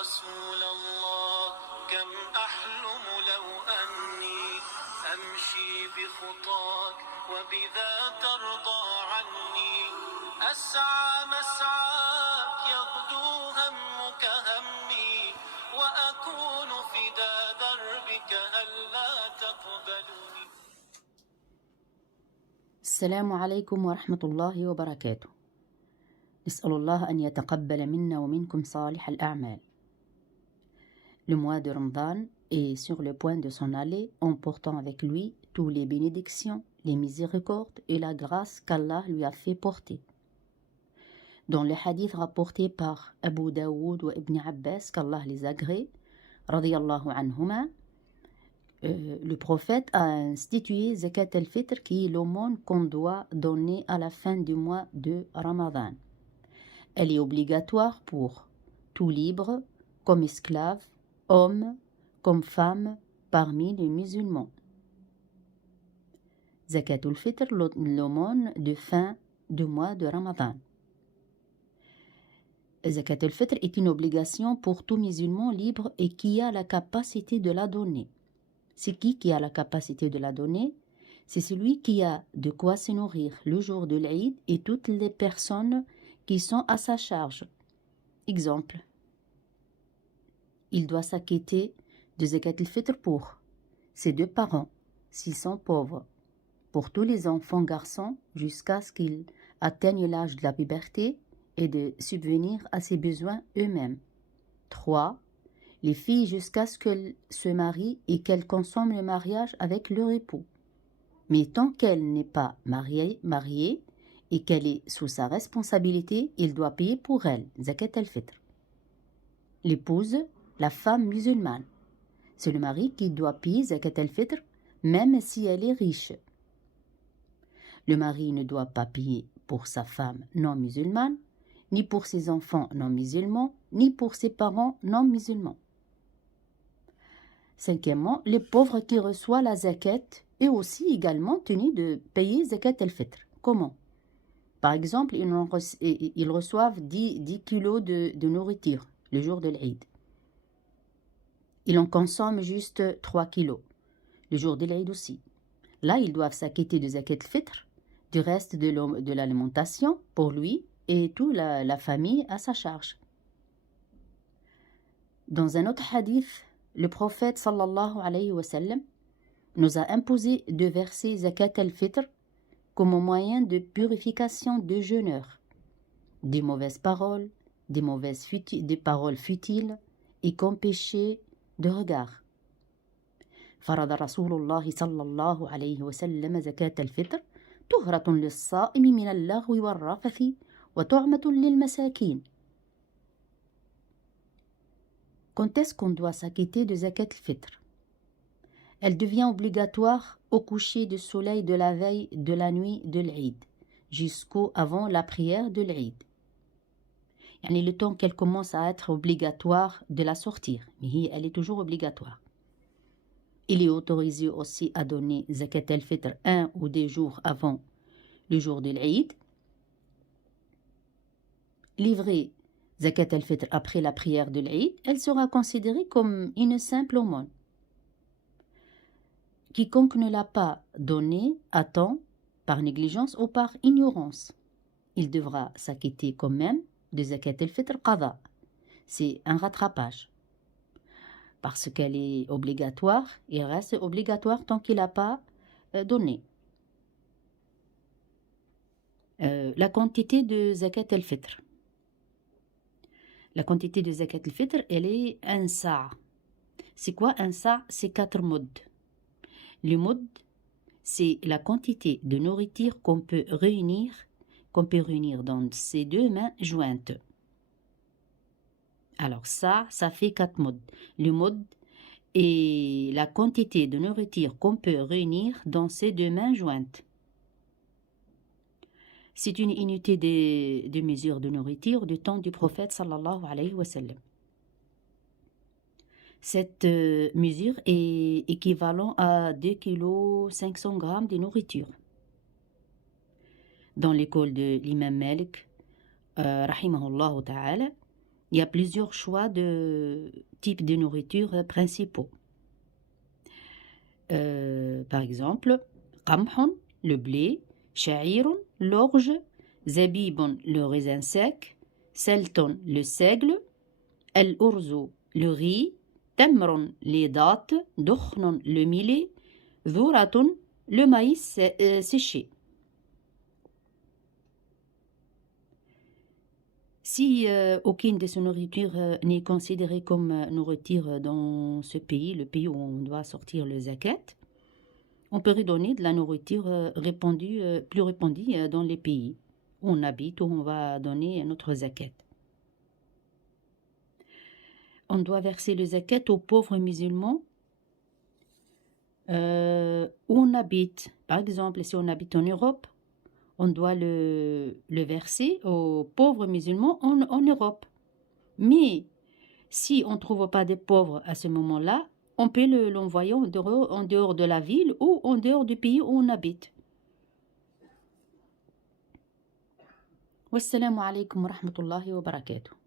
رسول الله كم أحلم لو أني أمشي بخطاك وبذا ترضى عني أسعى مسعاك يغدو همك همي وأكون فدا دربك هلا تقبلني. السلام عليكم ورحمة الله وبركاته. نسأل الله أن يتقبل منا ومنكم صالح الأعمال. Le mois de Ramadan est sur le point de s'en aller, emportant avec lui toutes les bénédictions, les miséricordes et la grâce qu'Allah lui a fait porter. Dans les hadiths rapportés par Abu Daoud ou Ibn Abbas, qu'Allah les agrée, radiyallahu anhuma, le prophète a institué Zakat al-Fitr, qui est l'aumône qu'on doit donner à la fin du mois de Ramadan. Elle est obligatoire pour tout libre, comme esclave, homme, comme femme, parmi les musulmans. Zakat al-Fitr, l'aumône de fin du mois de Ramadan. Zakat al-Fitr est une obligation pour tout musulman libre et qui a la capacité de la donner. C'est qui a la capacité de la donner? C'est celui qui a de quoi se nourrir le jour de l'Aïd et toutes les personnes qui sont à sa charge. Exemple, il doit s'acquitter de Zakat al-Fitr pour ses deux parents, s'ils sont pauvres, pour tous les enfants garçons jusqu'à ce qu'ils atteignent l'âge de la puberté et de subvenir à ses besoins eux-mêmes. 3. Les filles jusqu'à ce qu'elles se marient et qu'elles consomment le mariage avec leur époux. Mais tant qu'elle n'est pas mariée et qu'elle est sous sa responsabilité, il doit payer pour elle, Zakat al-Fitr. L'épouse, la femme musulmane. C'est le mari qui doit payer Zakat al-Fitr, même si elle est riche. Le mari ne doit pas payer pour sa femme non musulmane, ni pour ses enfants non musulmans, ni pour ses parents non musulmans. Cinquièmement, les pauvres qui reçoivent la zakat est aussi également tenus de payer zakat al-fitr. Comment? Par exemple, ils reçoivent 10 kilos de nourriture le jour de l'Aïd. Ils en consomment juste 3 kilos le jour de l'Aïd aussi. Là, ils doivent s'acquitter de zakat al-fitr, du reste de l'alimentation pour lui et toute la famille à sa charge. Dans un autre hadith, le prophète sallallahu alayhi wa sallam nous a imposé de verser zakat al-fitr comme moyen de purification de jeûneurs, des mauvaises paroles, des paroles futiles et comme péché de regard. فرض رسول الله صلى الله عليه وسلم زكاة الفطر طهرة للصائم من اللغو والرفث وطعمة للمساكين. Quand est-ce qu'on doit s'acquitter de Zakat al-Fitr? Elle devient obligatoire au coucher du soleil de la veille de la nuit de l'Aïd, jusqu'au avant la prière de l'Aïd. Yani le temps qu'elle commence à être obligatoire de la sortir, mais elle est toujours obligatoire. Il est autorisé aussi à donner Zakat al-Fitr 1 ou 2 jours avant le jour de l'Aïd. Livrer Zakat al-Fitr après la prière de l'Aïd, elle sera considérée comme une simple aumône. Quiconque ne l'a pas donnée à temps, par négligence ou par ignorance, il devra s'acquitter quand même de Zakat al-Fitr qada. C'est un rattrapage. Parce qu'elle est obligatoire, il reste obligatoire tant qu'il n'a pas donné. La quantité de Zakat al-Fitr. La quantité de Zakat al-Fitr, elle est un sa'. C'est quoi un sa'? C'est 4 mudd. Le mudd, c'est la quantité de nourriture qu'on peut réunir dans ses deux mains jointes. Alors ça fait 4 mudd. Le mudd est la quantité de nourriture qu'on peut réunir dans ses deux mains jointes. C'est une unité de mesure de nourriture du temps du prophète sallallahu alayhi wa sallam. Cette mesure est équivalente à 2 kg 500 g de nourriture. Dans l'école de l'imam Malik, rahimahullah ta'ala, Il y a plusieurs choix de types de nourriture principaux. Par exemple, qamhun, le blé, sha'irun, l'orge, zabibun, le raisin sec, selton, le seigle, al-urzu, le riz, tamrun, les dattes, dukhnun, le millet, dhuratun, le maïs séché. Si aucune de ces nourritures n'est considérée comme nourriture dans ce pays, le pays où on doit sortir le zakat, on peut redonner de la nourriture plus répandue dans les pays où on habite, où on va donner notre zakat. On doit verser le zakat aux pauvres musulmans où on habite. Par exemple, si on habite en Europe, on doit le verser aux pauvres musulmans en Europe. Mais si on ne trouve pas des pauvres à ce moment-là, on peut l'envoyer en dehors de la ville ou en dehors du pays où on habite. Wassalamu alaikum wa rahmatullahi wa barakatuh.